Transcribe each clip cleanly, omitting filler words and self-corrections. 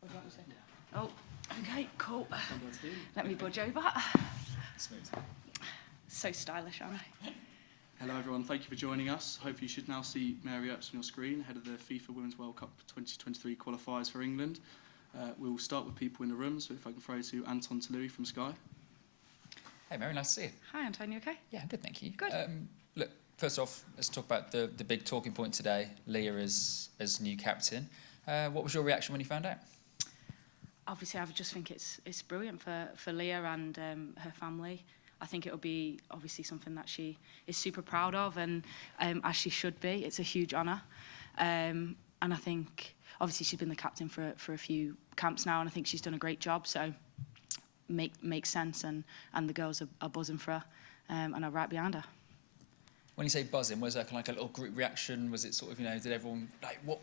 What do you want me to say? Oh, okay, cool. Let me budge over. Smooth. So stylish, aren't I? Hello everyone, thank you for joining us. Hopefully you should now see Mary Earps on your screen, ahead of the FIFA Women's World Cup 2023 qualifiers for England. We'll start with people in the room, so if I can throw to Anton Tolui from Sky. Hey Mary, nice to see you. Hi, Anton, you okay? Yeah, good, thank you. Good. Look, first off, let's talk about the big talking point today, Leah as new captain. What was your reaction when you found out? Obviously, I just think it's brilliant for Leah and her family. I think it'll be obviously something that she is super proud of, and as she should be. It's a huge honour, and I think obviously she's been the captain for a few camps now, and I think she's done a great job. So makes sense, and the girls are buzzing for her, and are right behind her. When you say buzzing, was there kind of like a little group reaction? Was it sort of, did everyone like what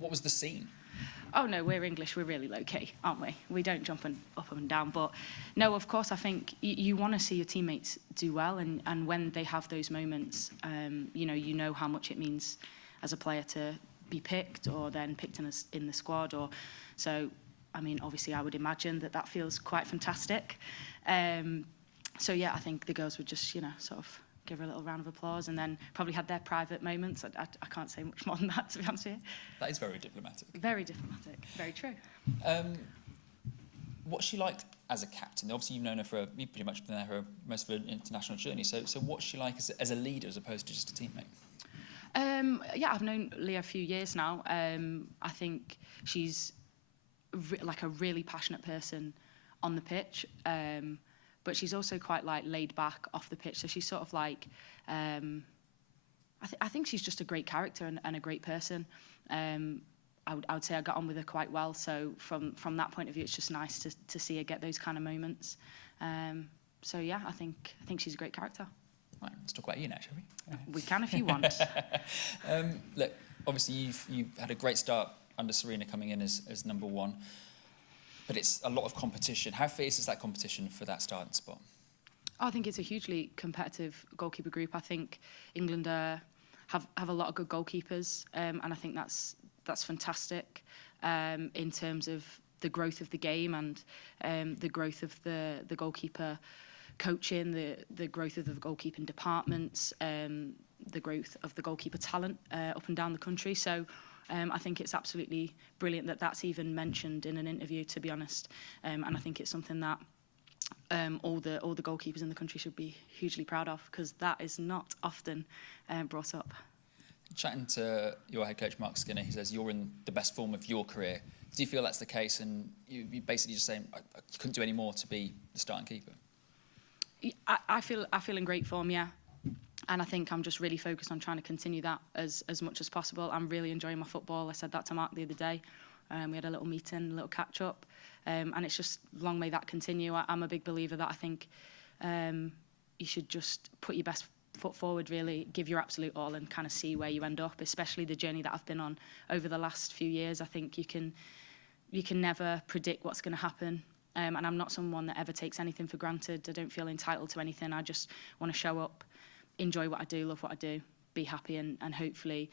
was the scene? Oh no, we're English, we're really low key, aren't we? We don't jump up and down. But no, of course, I think you want to see your teammates do well, and when they have those moments, you know how much it means as a player to be picked or then picked in the squad. Or so, I mean, obviously, I would imagine that feels quite fantastic. So yeah, I think the girls would just sort of give her a little round of applause, and then probably had their private moments. I can't say much more than that, to be honest with you. That is very diplomatic. Very diplomatic, very true. What's she like as a captain? Obviously, you've known her you've pretty much been there for most of her international journey. So what's she like as a leader as opposed to just a teammate? Yeah, I've known Leah a few years now. I think she's like a really passionate person on the pitch. But she's also quite like laid back off the pitch. So she's sort of like, I think she's just a great character and a great person. I would say I got on with her quite well. So from that point of view, it's just nice to see her get those kind of moments. So yeah, I think she's a great character. Right, let's talk about you now, shall we? We can if you want. Look, obviously you've had a great start under Sarina coming in as number one. But it's a lot of competition. How fierce is that competition for that starting spot? I think it's a hugely competitive goalkeeper group. I think England have a lot of good goalkeepers, and I think that's fantastic in terms of the growth of the game and the growth of the goalkeeper coaching, the growth of the goalkeeping departments, the growth of the goalkeeper talent up and down the country. So I think it's absolutely brilliant that's even mentioned in an interview, to be honest. And I think it's something that all the goalkeepers in the country should be hugely proud of, because that is not often brought up. Chatting to your head coach, Mark Skinner, he says you're in the best form of your career. Do you feel that's the case? And you basically just saying you couldn't do any more to be the starting keeper? I feel in great form, yeah. And I think I'm just really focused on trying to continue that as much as possible. I'm really enjoying my football. I said that to Mark the other day. We had a little meeting, a little catch-up. And it's just long may that continue. I'm a big believer that I think you should just put your best foot forward, really, give your absolute all and kind of see where you end up, especially the journey that I've been on over the last few years. I think you can never predict what's going to happen. And I'm not someone that ever takes anything for granted. I don't feel entitled to anything. I just want to show up, enjoy what I do, love what I do, be happy, and hopefully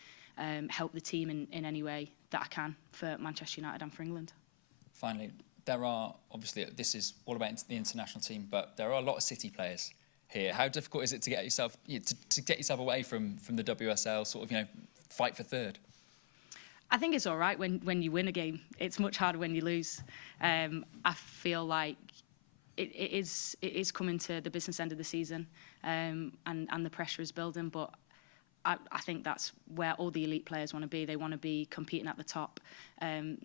help the team in any way that I can for Manchester United and for England. Finally, there are, obviously, this is all about the international team, but there are a lot of City players here. How difficult is it to get yourself to get yourself away from the WSL, sort of, fight for third? I think it's all right when you win a game. It's much harder when you lose. I feel like it is coming to the business end of the season, and the pressure is building. But I think that's where all the elite players want to be. They want to be competing at the top.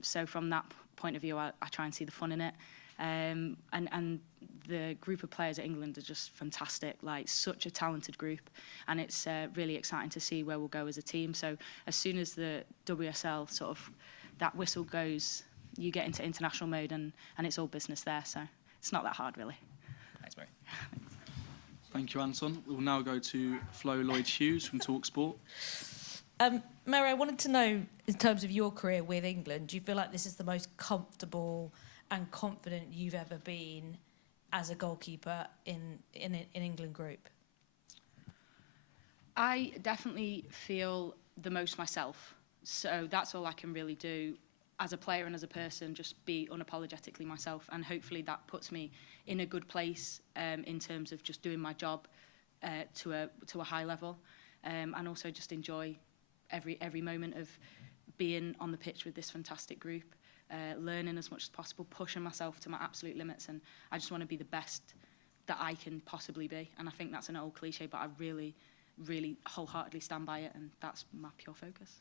So from that point of view, I try and see the fun in it. And the group of players at England are just fantastic, like such a talented group, and it's really exciting to see where we'll go as a team. So as soon as the WSL sort of that whistle goes, you get into international mode, and it's all business there. So it's not that hard, really. Thanks, Mary. Thank you, Anton. We'll now go to Flo Lloyd-Hughes from TalkSport. Mary, I wanted to know, in terms of your career with England, do you feel like this is the most comfortable and confident you've ever been as a goalkeeper in England group? I definitely feel the most myself. So that's all I can really do. as a player and as a person, just be unapologetically myself, and hopefully that puts me in a good place in terms of just doing my job to a high level, and also just enjoy every moment of being on the pitch with this fantastic group, learning as much as possible, pushing myself to my absolute limits, and I just want to be the best that I can possibly be. And I think that's an old cliche, but I really, really wholeheartedly stand by it, and that's my pure focus.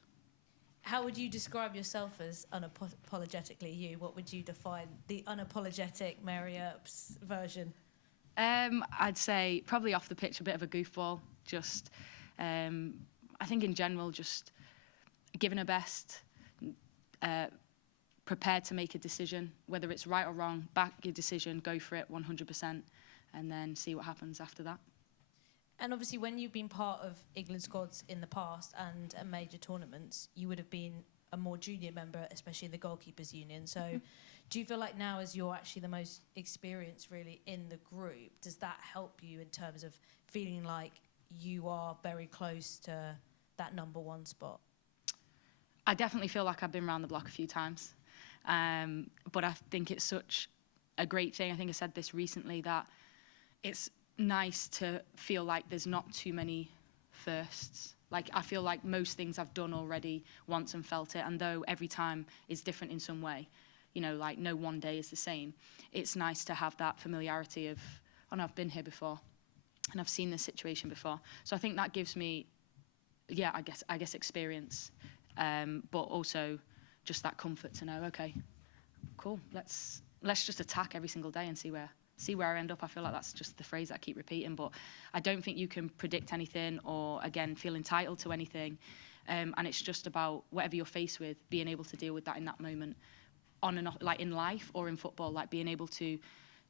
How would you describe yourself as unapologetically you? What would you define the unapologetic Mary Earps version? I'd say probably off the pitch a bit of a goofball. Just, I think in general, just giving her best, prepared to make a decision, whether it's right or wrong, back your decision, go for it 100%, and then see what happens after that. And obviously, when you've been part of England squads in the past and at major tournaments, you would have been a more junior member, especially in the goalkeepers union. So do you feel like now, as you're actually the most experienced really in the group, does that help you in terms of feeling like you are very close to that number one spot? I definitely feel like I've been around the block a few times, but I think it's such a great thing. I think I said this recently, that it's nice to feel like there's not too many firsts. Like, I feel like most things I've done already once and felt it, and though every time is different in some way, you know, like no one day is the same, it's nice to have that familiarity of, oh no, I've been here before and I've seen this situation before. So I think that gives me, yeah, I guess experience, but also just that comfort to know, okay, cool, let's just attack every single day and see where I end up. I feel like that's just the phrase that I keep repeating, but I don't think you can predict anything or, again, feel entitled to anything. And it's just about whatever you're faced with, being able to deal with that in that moment, on and off, like in life or in football, like being able to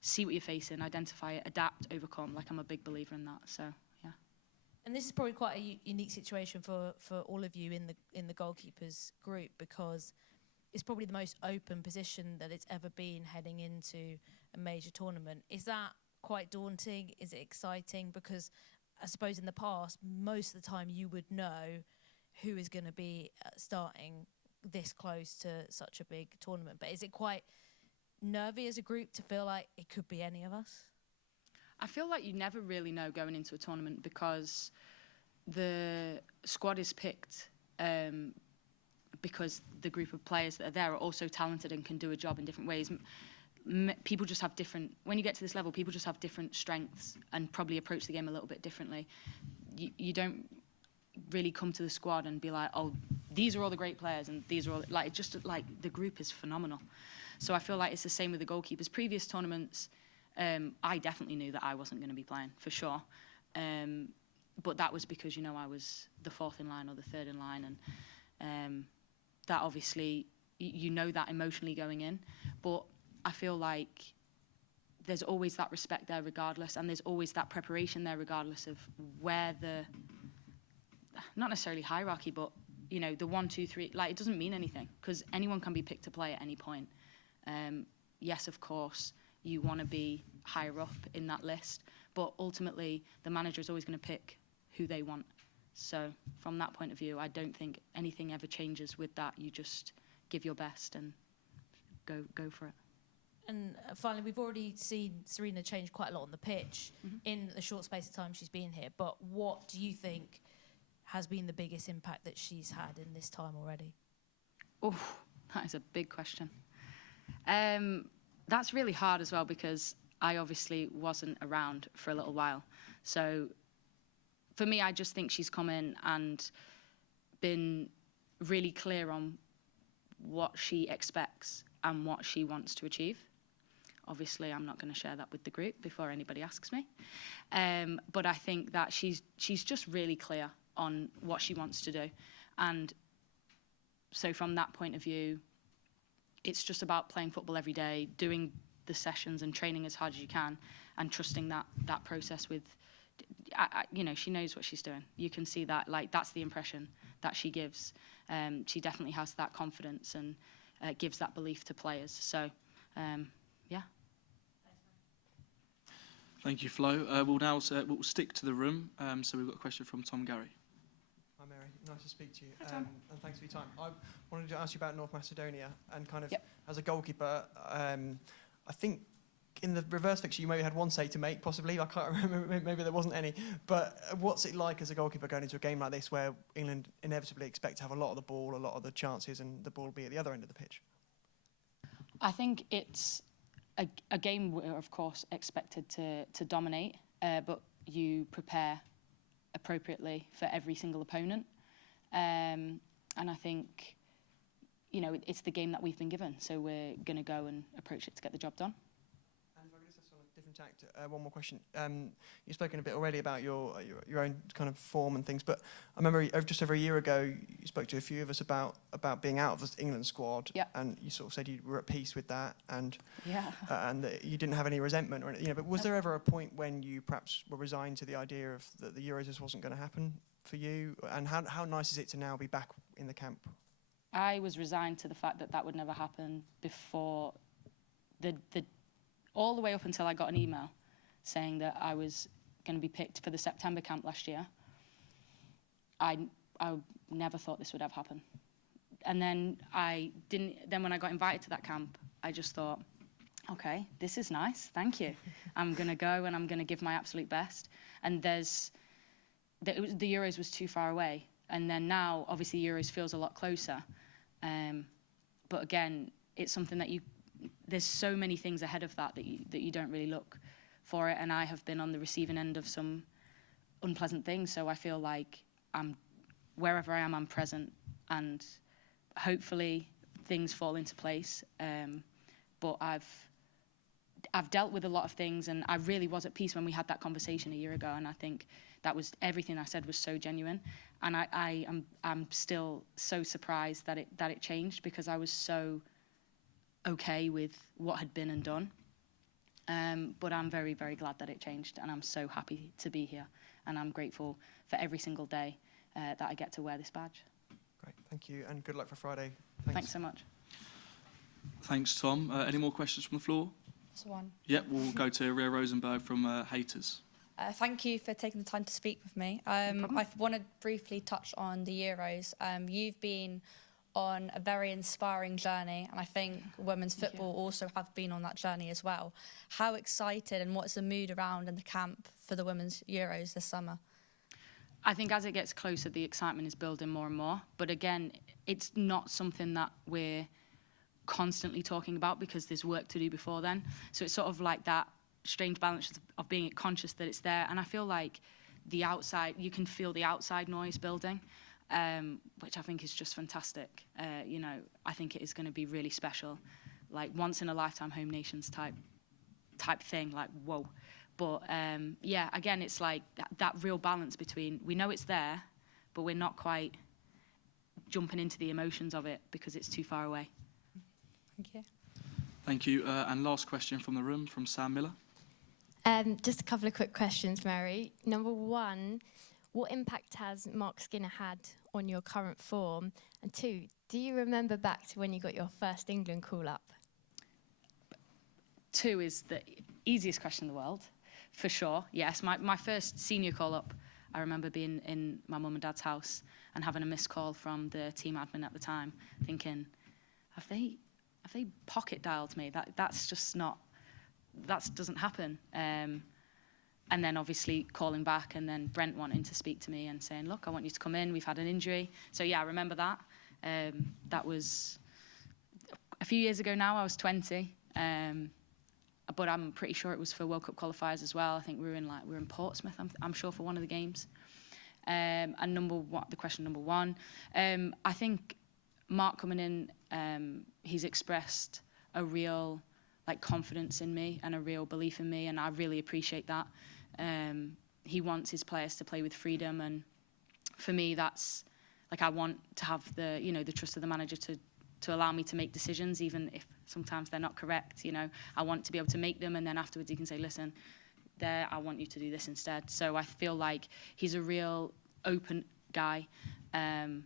see what you're facing, identify it, adapt, overcome. Like, I'm a big believer in that. So, yeah. And this is probably quite a unique situation for all of you in the goalkeepers group, because it's probably the most open position that it's ever been heading into a major tournament. Is that quite daunting? Is it exciting? Because I suppose in the past, most of the time you would know who is going to be starting this close to such a big tournament. But is it quite nervy as a group to feel like it could be any of us? I feel like you never really know going into a tournament, because the squad is picked because the group of players that are there are also talented and can do a job in different ways. People just have different, when you get to this level, people just have different strengths and probably approach the game a little bit differently. You don't really come to the squad and be like, oh, these are all the great players and these are all, like, it's just like the group is phenomenal. So I feel like it's the same with the goalkeepers. Previous tournaments, I definitely knew that I wasn't going to be playing, for sure. But that was because, you know, I was the fourth in line or the third in line, and that obviously, you know that emotionally going in. But I feel like there's always that respect there regardless, and there's always that preparation there regardless of where the, not necessarily hierarchy, but, you know, the 1, 2, 3, like, it doesn't mean anything, because anyone can be picked to play at any point. Yes, of course, you want to be higher up in that list, but ultimately the manager is always going to pick who they want. So from that point of view, I don't think anything ever changes with that. You just give your best and go for it. And finally, we've already seen Sarina change quite a lot on the pitch in the short space of time she's been here. But what do you think has been the biggest impact that she's had in this time already? Oh, that is a big question. That's really hard as well, because I obviously wasn't around for a little while. So for me, I just think she's come in and been really clear on what she expects and what she wants to achieve. Obviously, I'm not going to share that with the group before anybody asks me. But I think that she's just really clear on what she wants to do. And so from that point of view, it's just about playing football every day, doing the sessions and training as hard as you can, and trusting that process with, you know, she knows what she's doing. You can see that, like, that's the impression that she gives. She definitely has that confidence and gives that belief to players. So, yeah. Thank you, Flo. We'll now we'll stick to the room. So we've got a question from Tom Gary. Hi, Mary. Nice to speak to you. Hi, Tom. And thanks for your time. I wanted to ask you about North Macedonia and kind of Yep. as a goalkeeper. I think in the reverse fixture you maybe had one save to make, possibly. I can't remember. Maybe there wasn't any. But what's it like as a goalkeeper going into a game like this, where England inevitably expect to have a lot of the ball, a lot of the chances, and the ball will be at the other end of the pitch? I think it's a game we're, of course, expected to dominate, but you prepare appropriately for every single opponent. And I think, you know, it's the game that we've been given, so we're going to go and approach it to get the job done. And if I could just ask on a different tact, one more question. You've spoken a bit already about your own kind of form and things, but I remember just over a year ago you spoke to a few of us about being out of the England squad, Yeah. and you sort of said you were at peace with that, and Yeah. and that you didn't have any resentment or anything. You know, but was there ever a point when you perhaps were resigned to the idea of that the Euros just wasn't going to happen for you? And how nice is it to now be back in the camp? I was resigned to the fact that that would never happen before the all the way up until I got an email saying that I was going to be picked for the September camp last year. I never thought this would ever happen. And then then when I got invited to that camp, I just thought, okay, this is nice, thank you. I'm going to go and I'm going to give my absolute best. And the Euros was too far away. And then now, obviously, Euros feels a lot closer. But again, it's something that there's so many things ahead of that you don't really look for it. And I have been on the receiving end of some unpleasant things. So I feel like wherever I am, I'm present. And hopefully things fall into place. But I've dealt with a lot of things, and I really was at peace when we had that conversation a year ago. And I think that was everything I said was so genuine. And I'm still so surprised that it changed, because I was so okay with what had been and done. But I'm very, very glad that it changed, and I'm so happy to be here. And I'm grateful for every single day that I get to wear this badge. Great, thank you, and good luck for Friday. Thanks so much. Thanks, Tom. Any more questions from the floor? That's one. Yep, we'll go to Ria Rosenberg from Haters. Thank you for taking the time to speak with me. I want to briefly touch on the Euros. You've been on a very inspiring journey, and I think women's football also have been on that journey as well. How excited and what's the mood around in the camp for the women's Euros this summer? I think as it gets closer, the excitement is building more and more. But again, it's not something that we're constantly talking about, because there's work to do before then. So it's sort of like that strange balance of being conscious that it's there. And I feel like the outside, you can feel the outside noise building, which I think is just fantastic. You know, I think it is going to be really special, like once in a lifetime home nations type thing, like whoa. But yeah, again, it's like that real balance between, we know it's there, but we're not quite jumping into the emotions of it because it's too far away. Thank you. Thank you. And last question from the room, from Sam Miller. Just a couple of quick questions, Mary. Number one, what impact has Mark Skinner had on your current form? And two, do you remember back to when you got your first England call-up? Two is the easiest question in the world, for sure. Yes, my first senior call-up, I remember being in my mum and dad's house and having a missed call from the team admin at the time, thinking, have they pocket dialed me? That's just not, that doesn't happen. And then obviously calling back, and then Brent wanting to speak to me and saying, look, I want you to come in, we've had an injury. So yeah, I remember that. That was a few years ago now. I was 20. But I'm pretty sure it was for World Cup qualifiers as well. I think we were in Portsmouth, I'm sure, for one of the games. And the question number one, I think Mark coming in, he's expressed a real confidence in me and a real belief in me, and I really appreciate that. He wants his players to play with freedom, and for me, that's I want to have the trust of the manager to allow me to make decisions, even if sometimes they're not correct. I want to be able to make them, and then afterwards he can say, listen, I want you to do this instead. So I feel like he's a real open guy, and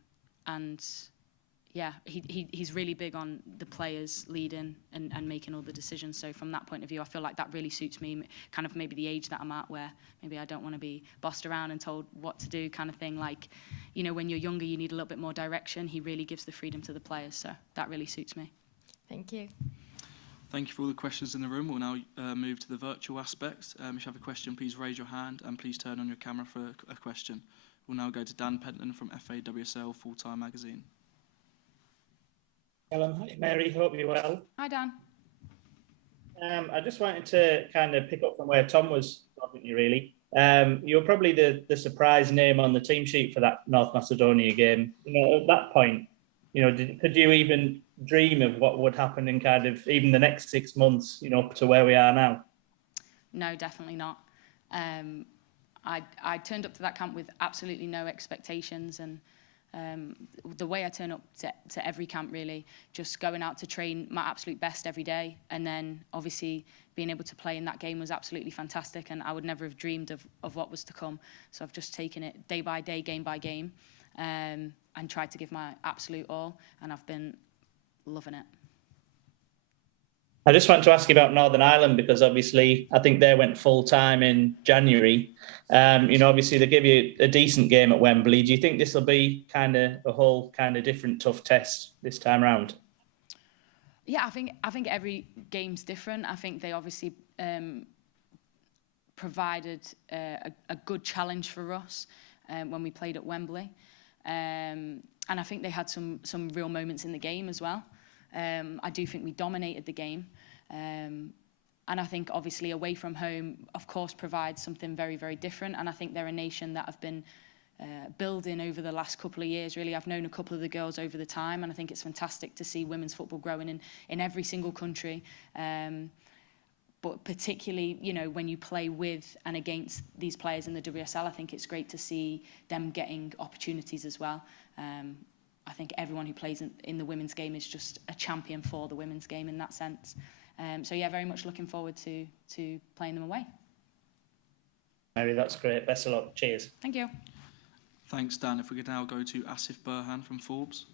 yeah, he's really big on the players leading and making all the decisions. So from that point of view, I feel like that really suits me, kind of maybe the age that I'm at, where maybe I don't want to be bossed around and told what to do kind of thing. you know, when you're younger, you need a little bit more direction. He really gives the freedom to the players, so that really suits me. Thank you. Thank you for all the questions in the room. We'll now move to the virtual aspects. If you have a question, please raise your hand and please turn on your camera for a question. We'll now go to Dan Penton from FAWSL Full-Time Magazine. Hello, hi Mary, hope you're well. Hi, Dan. I just wanted to kind of pick up from where Tom was talking to you, really. You're probably the surprise name on the team sheet for that North Macedonia game. You know, at that point, you know, could you even dream of what would happen in kind of even the next 6 months, you know, up to where we are now? No, definitely not. I turned up to that camp with absolutely no expectations, and the way I turn up to every camp, really, just going out to train my absolute best every day, and then obviously being able to play in that game was absolutely fantastic, and I would never have dreamed of what was to come. So I've just taken it day by day, game by game, and tried to give my absolute all, and I've been loving it. I just want to ask you about Northern Ireland, because obviously I think they went full time in January. You know, obviously they gave you a decent game at Wembley. Do you think this will be kind of a whole kind of different tough test this time round? Yeah, I think every game's different. I think they obviously provided a good challenge for us when we played at Wembley, and I think they had some real moments in the game as well. I do think we dominated the game, and I think obviously away from home, of course, provides something very, very different. And I think they're a nation that have been building over the last couple of years. Really, I've known a couple of the girls over the time, and I think it's fantastic to see women's football growing in every single country. But particularly, you know, when you play with and against these players in the WSL, I think it's great to see them getting opportunities as well. I think everyone who plays in the women's game is just a champion for the women's game in that sense. So yeah, very much looking forward to playing them away. Mary, that's great. Best of luck. Cheers. Thank you. Thanks, Dan. If we could now go to Asif Burhan from Forbes.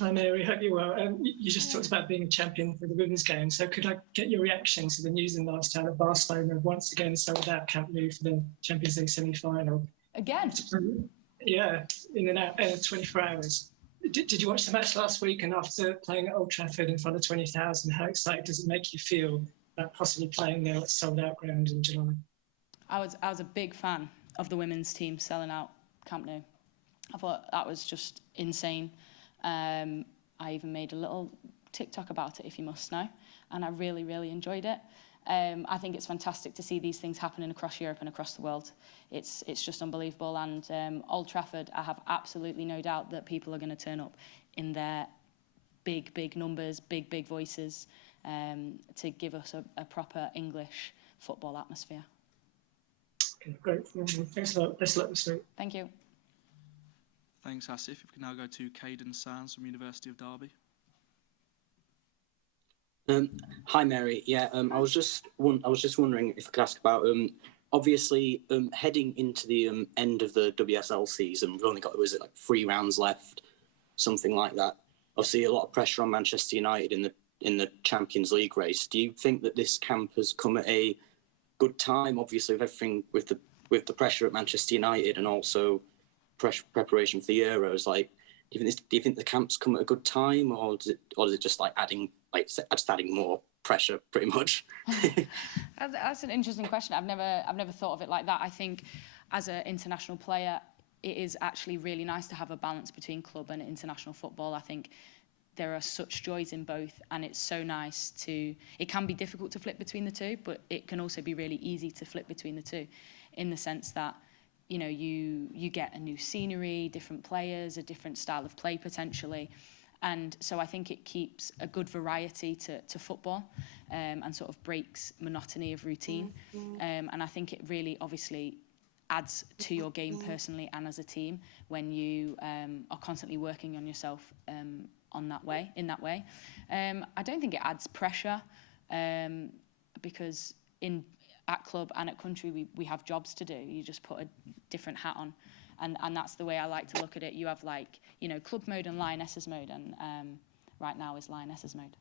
Hi Mary, hope you're well. You just talked about being a champion for the women's game, so could I get your reaction to the news in last time that Barcelona once again sold out Camp Nou for the Champions League semi-final? Again? Yeah, in and out 24 hours. Did you watch the match last week? And after playing at Old Trafford in front of 20,000, how excited does it make you feel about possibly playing there at sold-out ground in July? I was a big fan of the women's team selling out Camp Nou. I thought that was just insane. I even made a little TikTok about it, if you must know, and I really, really enjoyed it. I think it's fantastic to see these things happening across Europe and across the world. It's just unbelievable. And Old Trafford, I have absolutely no doubt that people are going to turn up in their big, big numbers, big, big voices to give us a proper English football atmosphere. Okay, great. Thanks a lot. Best of luck this week. Thank you. Thanks, Asif. If we can now go to Caden Sands from University of Derby. Hi Mary. Yeah, I was just wondering if I could ask about obviously heading into the end of the WSL season. We've only got 3 rounds left, something like that. Obviously, a lot of pressure on Manchester United in the Champions League race. Do you think that this camp has come at a good time? Obviously, with everything with the pressure at Manchester United and also preparation for the Euros. Like, do you think the camp's come at a good time, or is it just adding more pressure, pretty much? That's an interesting question. I've never thought of it like that. I think as an international player, it is actually really nice to have a balance between club and international football. I think there are such joys in both, and it's so nice to. It can be difficult to flip between the two, but it can also be really easy to flip between the two, in the sense that, you know, you get a new scenery, different players, a different style of play potentially. And so I think it keeps a good variety to football and sort of breaks monotony of routine. And I think it really obviously adds to your game personally and as a team when you are constantly working on yourself in that way. I don't think it adds pressure because at club and at country we have jobs to do. You just put a different hat on. And that's the way I like to look at it. You have club mode and Lionesses mode, and right now is Lionesses mode.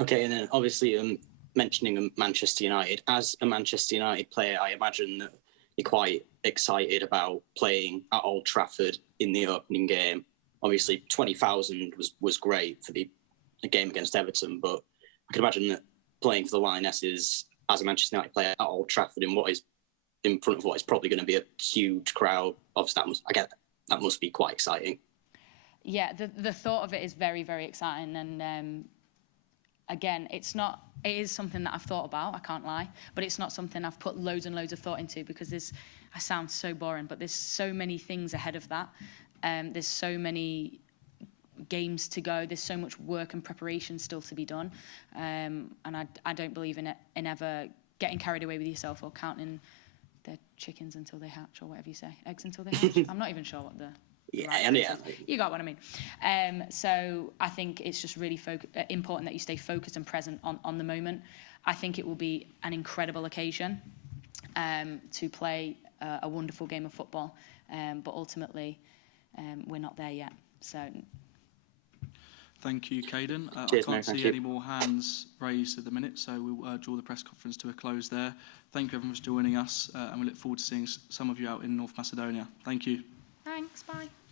Okay, and then obviously mentioning Manchester United, as a Manchester United player, I imagine that you're quite excited about playing at Old Trafford in the opening game. Obviously, 20,000 was great for the game against Everton, but I can imagine that playing for the Lionesses as a Manchester United player at Old Trafford in front of what is probably going to be a huge crowd. Obviously, that must be quite exciting. Yeah, the thought of it is very, very exciting, and again, it is something that I've thought about, I can't lie, but it's not something I've put loads and loads of thought into, because I sound so boring, but there's so many things ahead of that. There's so many games to go. There's so much work and preparation still to be done. And I don't believe in ever getting carried away with yourself or counting the chickens until they hatch, or whatever you say. Eggs until they hatch? I'm not even sure what the... Yeah. You got what I mean. So I think it's just really important that you stay focused and present on the moment. I think it will be an incredible occasion to play a wonderful game of football, but ultimately we're not there yet. So thank you, Caden. Cheers, I can't mate, see any more hands raised at the minute, so we'll draw the press conference to a close there. Thank you everyone for joining us, and we look forward to seeing some of you out in North Macedonia. Thank you. thanks, bye.